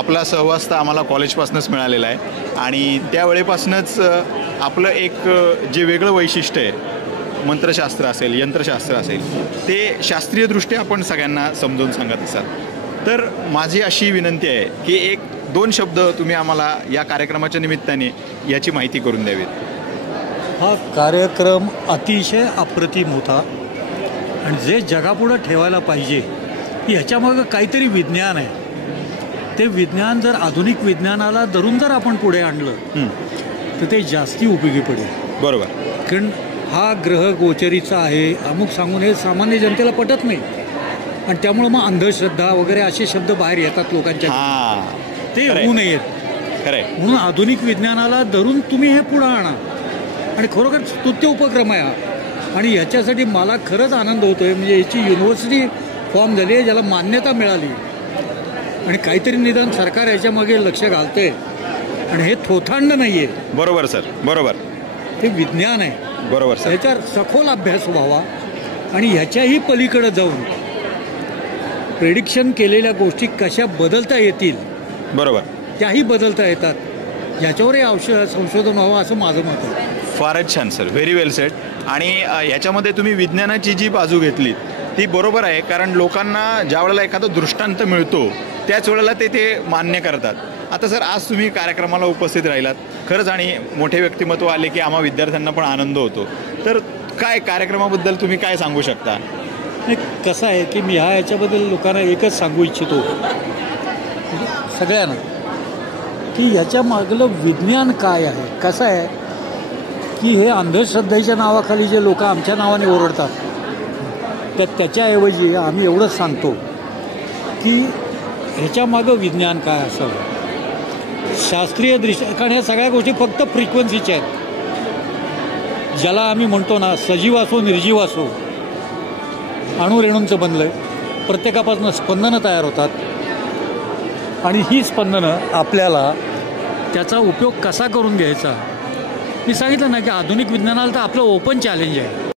आपला सहवास तर आम्हाला कॉलेजपासूनच मिळालेला आहे आणि त्यावेळेपासूनच आपलं एक जे वेगळं वैशिष्ट्य आहे, मंत्रशास्त्र असेल, यंत्रशास्त्र असेल, ते शास्त्रीयदृष्ट्या आपण सगळ्यांना समजून सांगत असाल. तर माझी अशी विनंती आहे की 1-2 शब्द तुम्ही आम्हाला या कार्यक्रमाच्या निमित्ताने याची माहिती करून द्यावीत. हा कार्यक्रम अतिशय अप्रतिम होता आणि जे जगापुढं ठेवायला पाहिजे ह्याच्यामागं काहीतरी विज्ञान आहे. ते विज्ञान जर आधुनिक विज्ञानाला धरून जर आपण पुढे आणलं तर ते जास्ती उपयोगी पडेल. बरोबर. कारण हा ग्रह गोचरीचा आहे अमुक सांगून हे सामान्य जनतेला पटत नाही आणि त्यामुळं मग अंधश्रद्धा वगैरे असे शब्द बाहेर येतात लोकांच्या. ते होऊ नयेत. म्हणून आधुनिक विज्ञानाला धरून तुम्ही हे पुढं आणा आणि खरोखर स्तुत्य उपक्रम आहे हा. आणि याच्यासाठी मला खरंच आनंद होतो आहे. म्हणजे याची युनिव्हर्सिटी फॉर्म झाली आहे, ज्याला मान्यता मिळाली आणि काहीतरी निदान सरकार याच्यामागे लक्ष घालतंय आणि हे थोथांड नाही आहे. बरोबर सर, बरोबर. ते विज्ञान आहे. बरोबर सर. याच्यावर सखोल अभ्यास व्हावा आणि ह्याच्याही पलीकडे जाऊन प्रेडिक्शन केलेल्या गोष्टी कशा बदलता येतील, बरोबर, त्याही बदलता येतात याच्यावरही संशोधन व्हावं असं माझं मत आहे. फारच छान सर, व्हेरी वेल सेड. आणि याच्यामध्ये तुम्ही विज्ञानाची जी बाजू घेतली ती बरोबर आहे, कारण लोकांना ज्या वेळेला एखादा दृष्टांत मिळतो त्याच वेळेला ते मान्य करतात. आता सर आज तुम्ही कार्यक्रमाला उपस्थित राहिलात खरंच आणि मोठे व्यक्तिमत्व आले की आम्हा विद्यार्थ्यांना पण आनंद होतो. तर काय कार्यक्रमाबद्दल तुम्ही काय सांगू शकता? कसं आहे की मी याच्याबद्दल लोकांना एकच सांगू इच्छितो सगळ्यांना की याच्या मागलं विज्ञान काय आहे. कसं आहे की हे अंधश्रद्धेच्या नावाखाली जे लोक आमच्या नावाने ओरडतात तर त्याच्याऐवजी आम्ही एवढंच सांगतो की ह्याच्यामागं विज्ञान काय असावं शास्त्रीय दृष्ट्या. कारण ह्या सगळ्या गोष्टी फक्त फ्रिक्वेन्सीच्या आहेत. ज्याला आम्ही म्हणतो ना सजीव असो निर्जीव असो अणुरेणूंचं बनलं आहे, प्रत्येकापासून स्पंदनं तयार होतात आणि ही स्पंदनं आपल्याला त्याचा उपयोग कसा करून घ्यायचा. मी सांगितलं ना की आधुनिक विज्ञानाला तर आपलं ओपन चॅलेंज आहे.